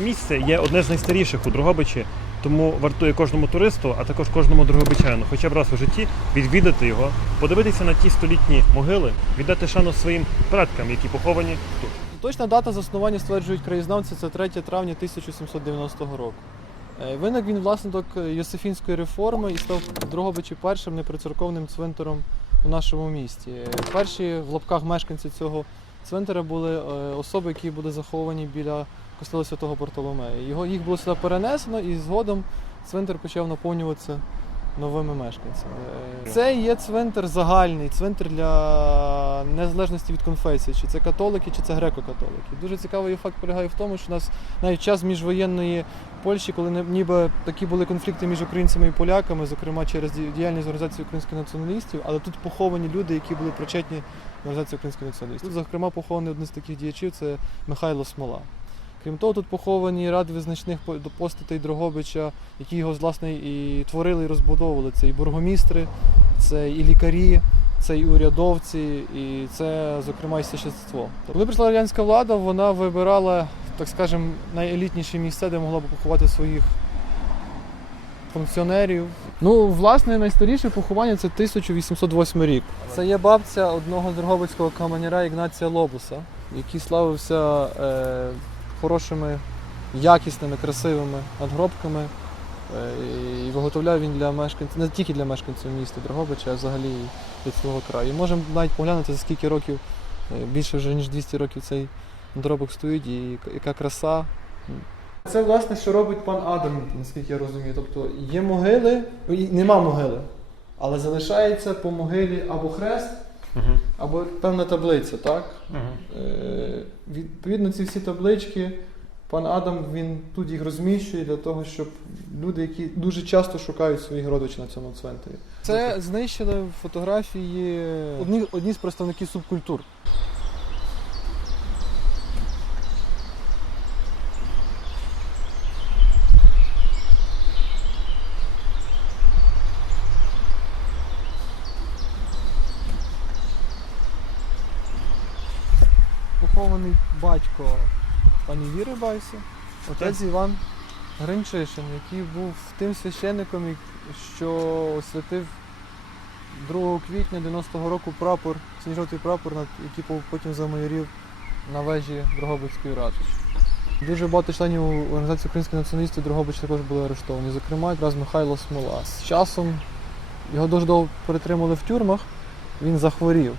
місце є одне з найстаріших у Дрогобичі, тому вартує кожному туристу, а також кожному дрогобичану, хоча б раз у житті відвідати його, подивитися на ті столітні могили, віддати шану своїм предкам, які поховані тут. Точна дата заснування стверджують краєзнавці це 3 травня 1790 року. Е, Виник він внаслідок Йосифінської реформи і став в Дрогобичі першим неприцерковним цвинтаром у нашому місті. Е, Перші в лапках мешканці цього цвинтара були е, особи, які були заховані біля костела Святого Бартоломея. Його їх було сюди перенесено, і згодом цвинтар почав наповнюватися новими мешканцями. Е, Це є цвинтар загальний, цвинтар для незалежності від конфесії, чи це католики, чи це греко-католики. Дуже цікавий факт полягає в тому, що у нас навіть час міжвоєнної Польщі, коли ніби такі були конфлікти між українцями і поляками, зокрема через ді- діяльність організації українських націоналістів, але тут поховані люди, які були причетні до організації українських націоналістів. Тут, зокрема, похований один з таких діячів це Михайло Смола. Крім того, тут поховані ряд визначних постатей Дрогобича, які його власне і творили і розбудовували. Це і бургомістри, це і лікарі, це і урядовці, і це, зокрема, і священство. Коли прийшла радянська влада, вона вибирала, так скажемо, найелітніші місця, де могла б поховати своїх функціонерів. Ну, власне, найстаріше поховання це 1808 рік. Це є бабця одного дрогобицького каменяра Ігнація Лобуса, який славився е, хорошими, якісними, красивими надгробками. Е, І виготовляв він для мешканців, не тільки для мешканців міста Дрогобича, а взагалі від свого краю. Можемо навіть поглянути, за скільки років, е, більше вже ніж 200 років цей надробок стоїть, і яка- краса. Це власне, що робить пан Адам, наскільки я розумію. Тобто є могили, і нема могили, але залишається по могилі або хрест, Угу. або певна таблиця, так? Угу. Е, Відповідно, ці всі таблички, пан Адам він тут їх розміщує для того, щоб люди, які дуже часто шукають своїх родичів на цьому цвинтарі. Це знищили фотографії одні, одні з представників субкультур. Похований батько пані Віри Байси, отець Іван Гринчишин, який був тим священником, що освятив 2 квітня 90-го року прапор, синьо-жовтий прапор, який потім замайорів на вежі Дрогобицької ратуші. Дуже багато членів організації українських націоналістів Дрогобич також були арештовані. Зокрема, якраз Михайло Смола. З часом його дуже довго перетримали в тюрмах, він захворів.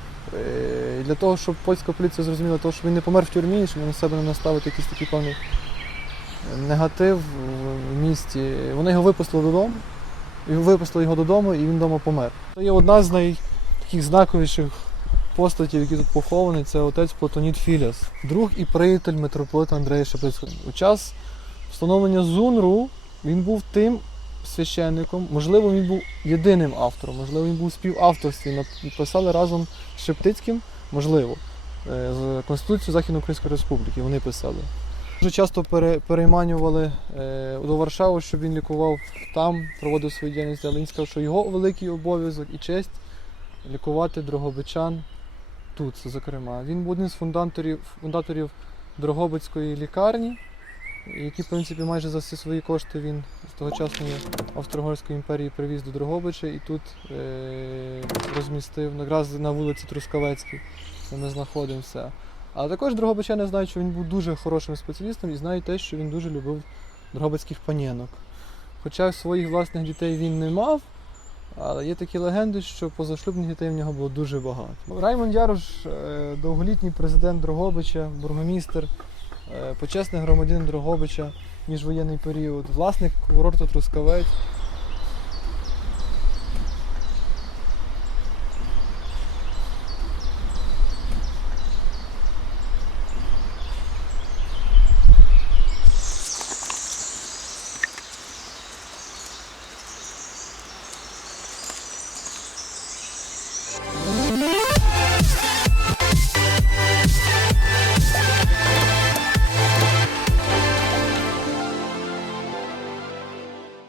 Е, Для того, щоб польська поліція зрозуміла, того, що він не помер в тюрмі, щоб на себе не наставити якийсь такий певний е, негатив в місті. Вони його випустили додому, і випустили його додому, і він вдома помер. Це є одна з найтаких знаковіших постатів, які тут поховані, це отець Платоніт Філяс, друг і приятель митрополита Андрея Шептицького. У час встановлення ЗУНРу він був тим священником, можливо, він був єдиним автором, можливо, він був співавторстві, написали разом з Шептицьким, можливо, е, з Конституцією Західноукраїнської Республіки. Вони писали. Дуже часто пере, перейманювали е, до Варшави, щоб він лікував там, проводив свою діяльність, але він сказав, що його великий обов'язок і честь лікувати дрогобичан тут, зокрема. Він був один з фундаторів, фундаторів Дрогобицької лікарні, які, в принципі, майже за всі свої кошти він з тогочасної Австро-Угорської імперії привіз до Дрогобича і тут е- розмістив якраз на вулиці Трускавецькій, де ми знаходимося. Але також Дрогобичани знають, що він був дуже хорошим спеціалістом і знають те, що він дуже любив дрогобицьких панінок. Хоча своїх власних дітей він не мав, але є такі легенди, що позашлюбних дітей в нього було дуже багато. Раймонд Ярош, е, довголітній президент Дрогобича, бургомістр, е, почесний громадянин Дрогобича, міжвоєнний період, власник курорту Трускавець.